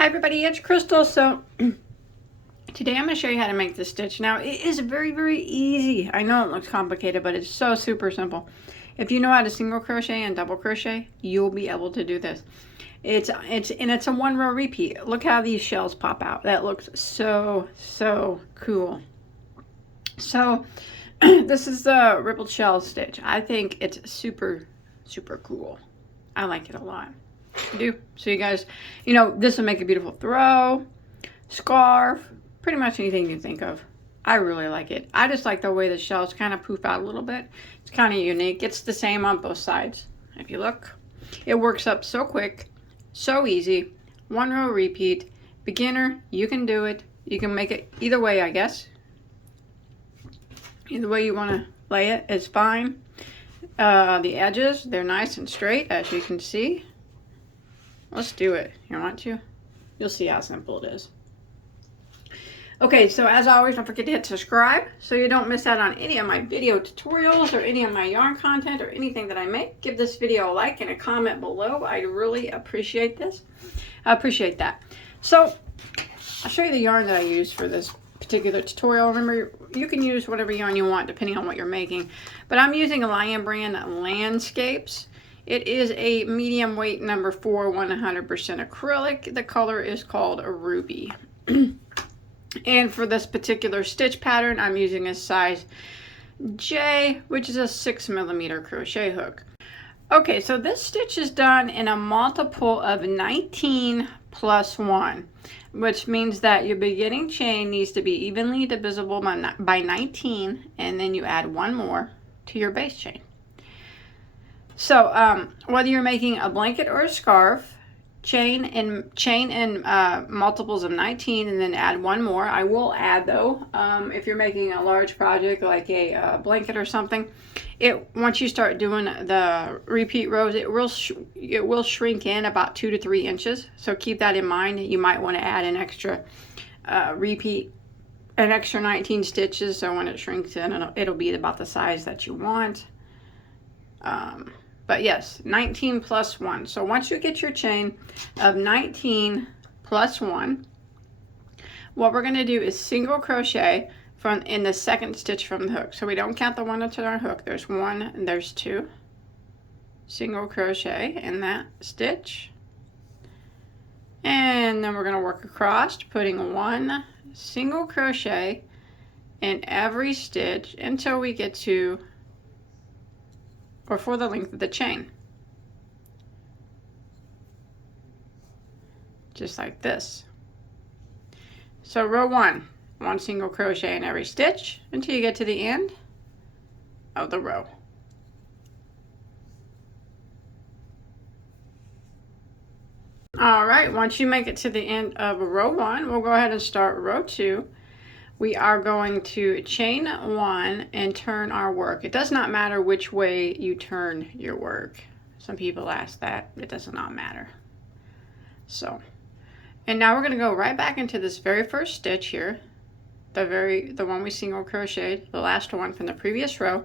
Hi everybody, it's Crystal. So today I'm going to show you how to make this stitch. Now it is very easy. I know it looks complicated, but it's so super simple. If you know how to single crochet and double crochet, you'll be able to do this. It's a one row repeat. Look how these shells pop out. That looks so cool. So this is the rippled shell stitch. I think it's super cool. I like it a lot. Do so you guys, you know, this will make a beautiful throw, scarf, pretty much anything you think of. I really like it. I just like the way the shells kind of poof out a little bit. It's kind of unique. It's the same on both sides. If you look, it works up so quick, so easy. One row repeat. Beginner, you can do it. You can make it either way, I guess. Either way you want to lay it is fine. The edges, they're nice and straight, as you can see. Let's do it. You want to? You'll see how simple it is. Okay, so as always, don't forget to hit subscribe so you don't miss out on any of my video tutorials or any of my yarn content or anything that I make. Give this video a like and a comment below. I really appreciate this. I appreciate that. So I'll show you the yarn that I use for this particular tutorial. Remember, you can use whatever yarn you want depending on what you're making. But I'm using a Lion brand Landscapes. It is a medium weight number 4 100% acrylic. The color is called Ruby. And for this particular stitch pattern, I'm using a size J, which is a 6mm crochet hook. Okay, so this stitch is done in a multiple of 19 plus 1, which means that your beginning chain needs to be evenly divisible by 19, and then you add one more to your base chain. So whether you're making a blanket or a scarf, chain in multiples of 19 and then add one more. I will add though, if you're making a large project like a blanket or something, once you start doing the repeat rows, it will shrink in about 2 to 3 inches. So keep that in mind. You might want to add an extra an extra 19 stitches. So when it shrinks in, it'll be about the size that you want. But yes, 19 plus 1. So once you get your chain of 19 plus 1, what we're going to do is single crochet in the second stitch from the hook. So we don't count the one that's on our hook. There's 1 and there's 2. Single crochet in that stitch. And then we're going to work across, putting 1 single crochet in every stitch until we get to, or for the length of the chain. Just like this. So row 1, 1 single crochet in every stitch until you get to the end of the row. All right, once you make it to the end of row 1, we'll go ahead and start row 2. We are going to chain 1 and turn our work. It does not matter which way you turn your work. Some people ask that. It does not matter. So, and now we're going to go right back into this very first stitch here, the one we single crocheted, the last one from the previous row,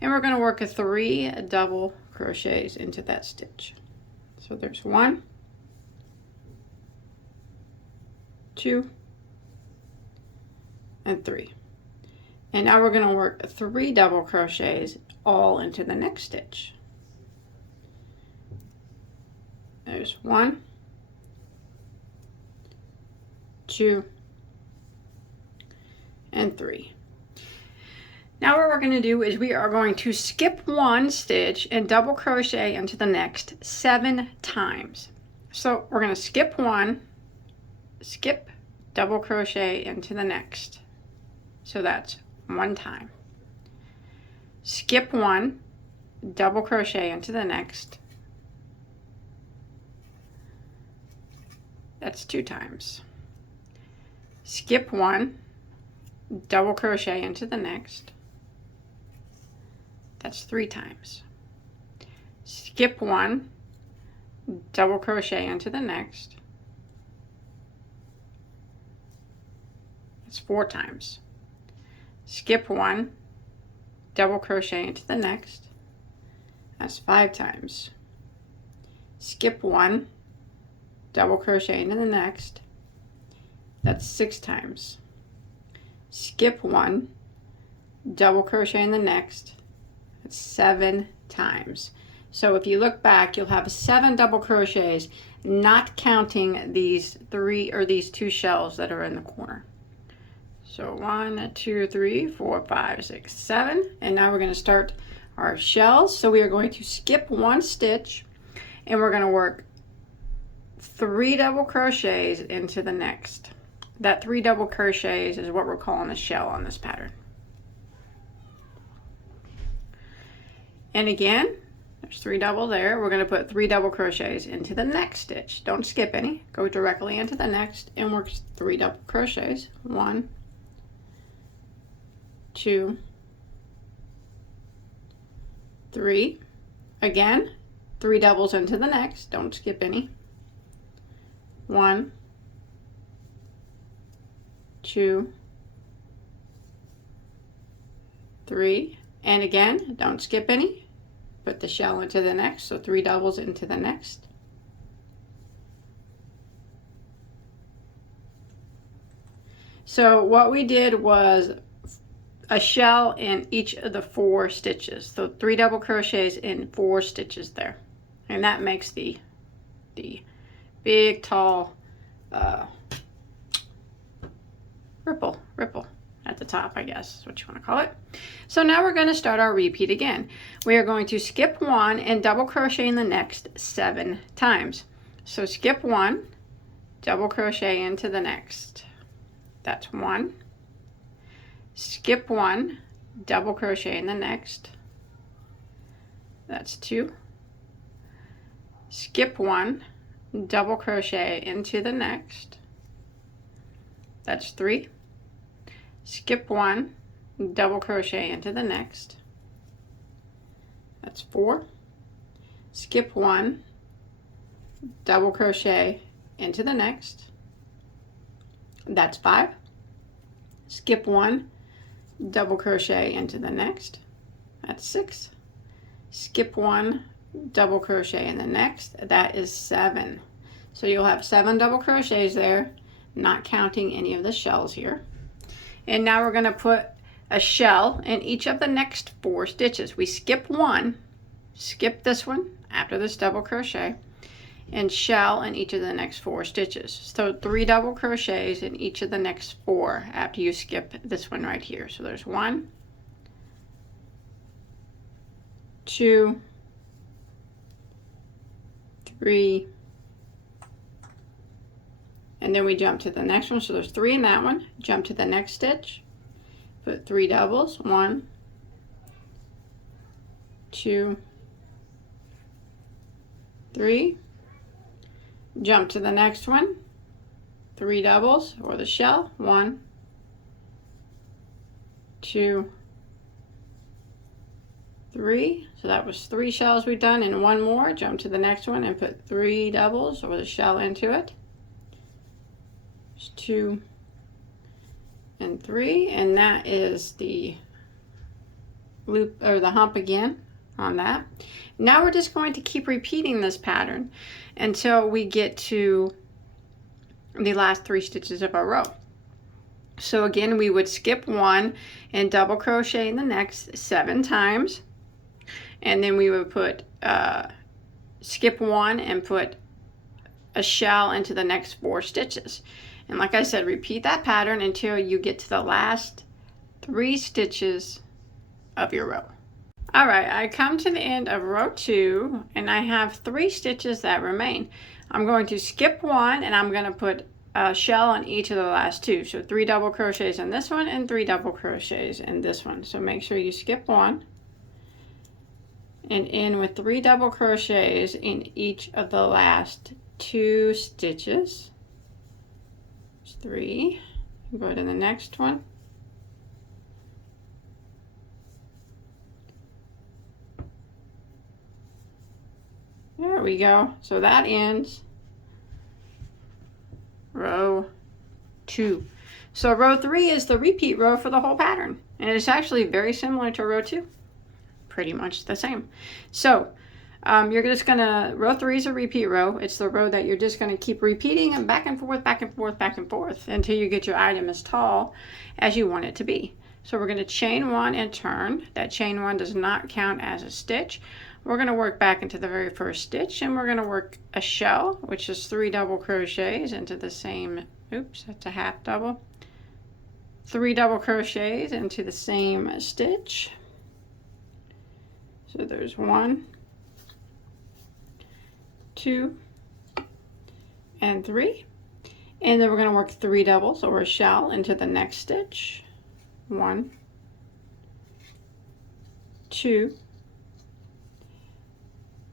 and we're going to work 3 double crochets into that stitch. So there's 1, 2, and 3. And now we're going to work 3 double crochets all into the next stitch. There's 1, 2, and 3. Now what we're going to do is we are going to skip 1 stitch and double crochet into the next 7 times. So we're going to skip 1, skip, double crochet into the next. So that's 1 time. Skip 1, double crochet into the next. That's 2 times. Skip 1, double crochet into the next. That's 3 times. Skip 1, double crochet into the next. That's 4 times. Skip 1, double crochet into the next. That's 5 times. Skip 1, double crochet into the next. That's 6 times. Skip 1, double crochet in the next. That's 7 times. So if you look back, you'll have 7 double crochets, not counting these 3 or these 2 shells that are in the corner. So 1, 2, 3, 4, 5, 6, 7. And now we're going to start our shells. So we are going to skip 1 stitch, and we're going to work 3 double crochets into the next. That 3 double crochets is what we're calling a shell on this pattern. And again, there's 3 double there. We're going to put 3 double crochets into the next stitch. Don't skip any. Go directly into the next and work 3 double crochets. 1, 2, 3. Again, 3 doubles into the next. Don't skip any. 1, 2, 3. And again, don't skip any. Put the shell into the next, so 3 doubles into the next. So what we did was a shell in each of the 4 stitches. So 3 double crochets in 4 stitches there. And that makes the big, tall ripple at the top, I guess is what you want to call it. So now we're going to start our repeat again. We are going to skip 1 and double crochet in the next 7 times. So skip 1, double crochet into the next. That's 1. Skip 1, double crochet in the next. That's 2. Skip 1, double crochet into the next. That's 3. Skip 1, double crochet into the next. That's 4. Skip 1, double crochet into the next. That's 5. Skip 1, double crochet into the next. That's 6. Skip 1, double crochet in the next. That is 7. So you'll have 7 double crochets there, not counting any of the shells here. And now we're going to put a shell in each of the next 4 stitches. We skip 1, skip this one after this double crochet, and shell in each of the next 4 stitches. So 3 double crochets in each of the next 4 after you skip this one right here. So there's 1, 2, 3, and then we jump to the next one. So there's 3 in that one. Jump to the next stitch, put 3 doubles. 1, 2, 3. Jump to the next one, 3 doubles or the shell. 1, 2, 3. So that was 3 shells we've done, and 1 more. Jump to the next one and put 3 doubles or the shell into it. 2 and 3, and that is the loop or the hump again on that. Now we're just going to keep repeating this pattern until we get to the last 3 stitches of our row. So again, we would skip 1 and double crochet in the next 7 times, and then we would put skip 1 and put a shell into the next 4 stitches. And like I said, repeat that pattern until you get to the last 3 stitches of your row. All right, I come to the end of row 2, and I have 3 stitches that remain. I'm going to skip 1, and I'm going to put a shell on each of the last 2. So 3 double crochets in this one and 3 double crochets in this one. So make sure you skip 1 and in with 3 double crochets in each of the last 2 stitches. 3. Go to the next one. There we go. So that ends row 2. So row 3 is the repeat row for the whole pattern, and it's actually very similar to row 2. Pretty much the same. So You're just gonna, row 3 is a repeat row. It's the row that you're just gonna keep repeating and back and forth, back and forth, back and forth until you get your item as tall as you want it to be. So we're gonna chain 1 and turn. That chain 1 does not count as a stitch. We're gonna work back into the very first stitch, and we're gonna work a shell, which is 3 double crochets into the same, oops, that's a half double. 3 double crochets into the same stitch. So there's 1, 2, and 3. And then we're going to work 3 doubles or a shell into the next stitch. 1, 2,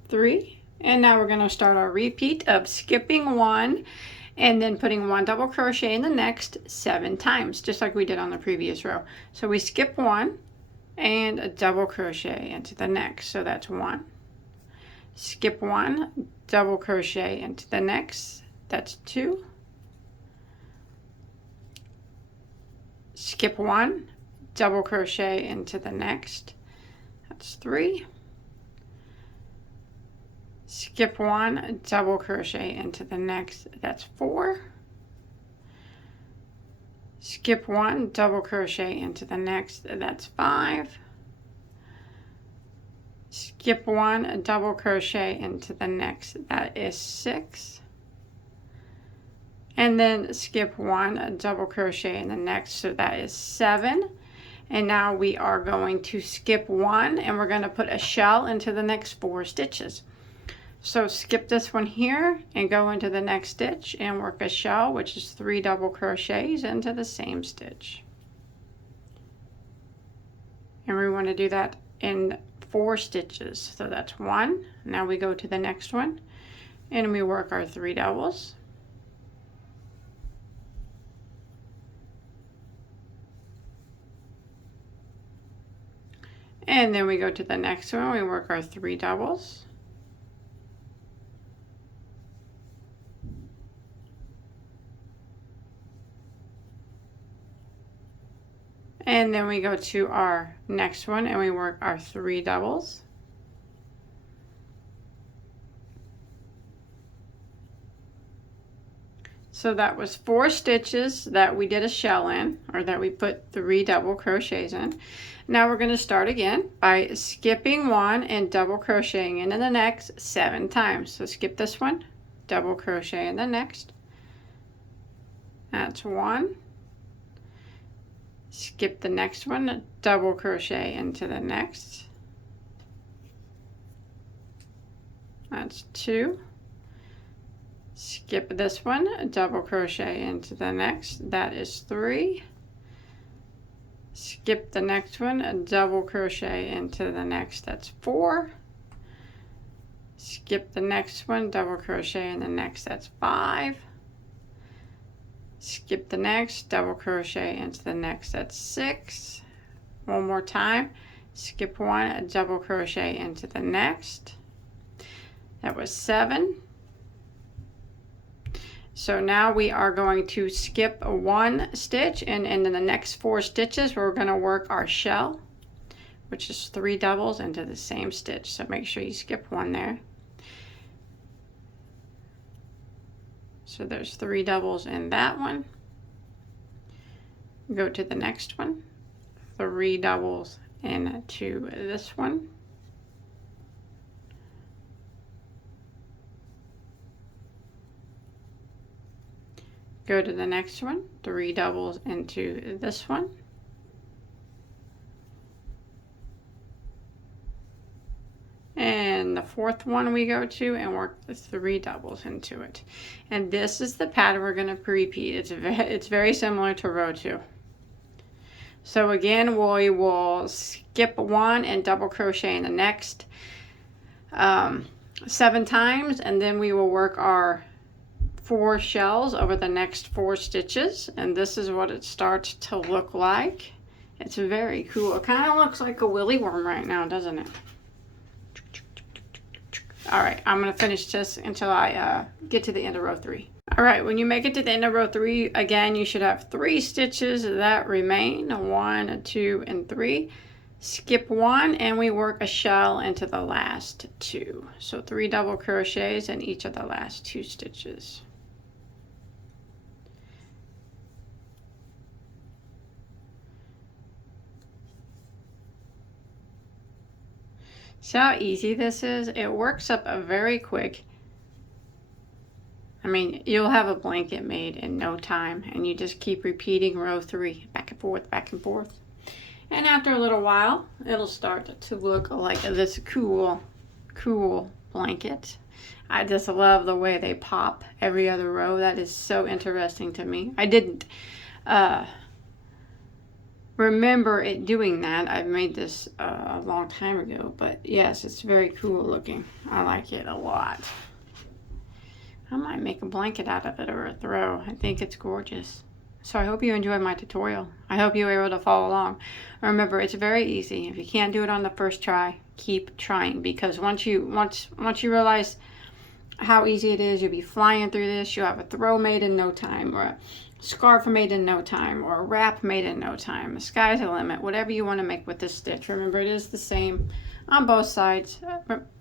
3. And now we're going to start our repeat of skipping 1 and then putting 1 double crochet in the next 7 times, just like we did on the previous row. So we skip 1 and a double crochet into the next. So that's 1. Skip 1, double crochet into the next. That's 2. Skip 1, double crochet into the next. That's 3. Skip 1, double crochet into the next. That's 4. Skip 1, double crochet into the next. That's 5. Skip 1, double crochet into the next. That is 6. And then skip 1, double crochet in the next. So that is 7. And now we are going to skip 1 and we're going to put a shell into the next 4 stitches. So skip this one here and go into the next stitch and work a shell, which is 3 double crochets into the same stitch. And we want to do that in 4 stitches. So that's 1. Now we go to the next one and we work our 3 doubles. And then we go to the next one, we work our 3 doubles. And then we go to our next one and we work our 3 doubles. So that was 4 stitches that we did a shell in, or that we put 3 double crochets in. Now we're going to start again by skipping 1 and double crocheting into the next 7 times. So skip this one, double crochet in the next. That's 1. Skip the next one, double crochet into the next. That's 2. Skip this one, double crochet into the next. That is 3. Skip the next one, a double crochet into the next. That's 4. Skip the next one, double crochet in the next. That's 5. Skip the next, double crochet into the next. That's 6. One more time. Skip 1, a double crochet into the next. That was 7. So now we are going to skip 1 stitch, and in the next 4 stitches we're going to work our shell, which is 3 doubles into the same stitch. So make sure you skip 1 there. So there's 3 doubles in that one. Go to the next one, 3 doubles into this one. Go to the next one, 3 doubles into this one. And the 4th one we go to and work the 3 doubles into it. And this is the pattern we're going to repeat. It's very similar to row 2. So again, we will skip 1 and double crochet in the next 7 times, and then we will work our 4 shells over the next 4 stitches, and this is what it starts to look like. It's very cool. It kind of looks like a willy worm right now, doesn't it? All right, I'm going to finish this until I get to the end of row 3. All right, when you make it to the end of row 3, again, you should have 3 stitches that remain, 1, 2, and 3. skip 1 and we work a shell into the last 2. So 3 double crochets in each of the last 2 stitches. See how easy this is? It works up a very quick. I mean, you'll have a blanket made in no time, and you just keep repeating row 3, back and forth, back and forth. And after a little while, it'll start to look like this cool blanket. I just love the way they pop every other row. That is so interesting to me. I didn't remember it doing that. I made this a long time ago, but yes, it's very cool looking. I like it a lot. I might make a blanket out of it or a throw. I think it's gorgeous. So I hope you enjoyed my tutorial. I hope you were able to follow along. Remember, it's very easy. If you can't do it on the first try, keep trying, because once you realize how easy it is, you'll be flying through this. You'll have a throw made in no time, or a scarf made in no time, or a wrap made in no time. The sky's the limit. Whatever you want to make with this stitch. Remember, it is the same on both sides.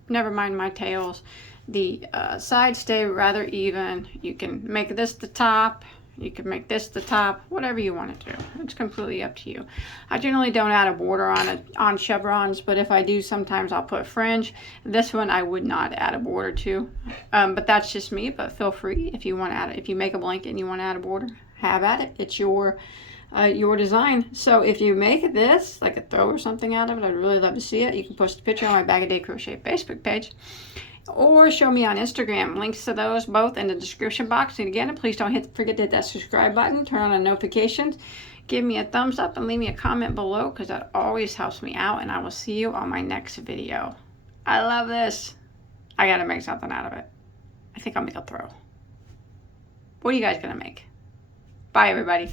Never mind my tails. The sides stay rather even. You can make this the top. You can make this the top. Whatever you want to do. It's completely up to you. I generally don't add a border on chevrons, but if I do, sometimes I'll put fringe. This one I would not add a border to, but that's just me. But feel free if you want to add it. If you make a blanket and you want to add a border, have at it. It's your design. So if you make this like a throw or something out of it, I'd really love to see it. You can post a picture on my Bagoday Crochet Facebook page, or show me on Instagram. Links to those both in the description box. And again, please don't forget to hit that subscribe button, turn on the notifications, give me a thumbs up, and leave me a comment below, because that always helps me out. And I will see you on my next video. I love this. I gotta make something out of it. I think I'll make a throw. What are you guys gonna make? Bye, everybody.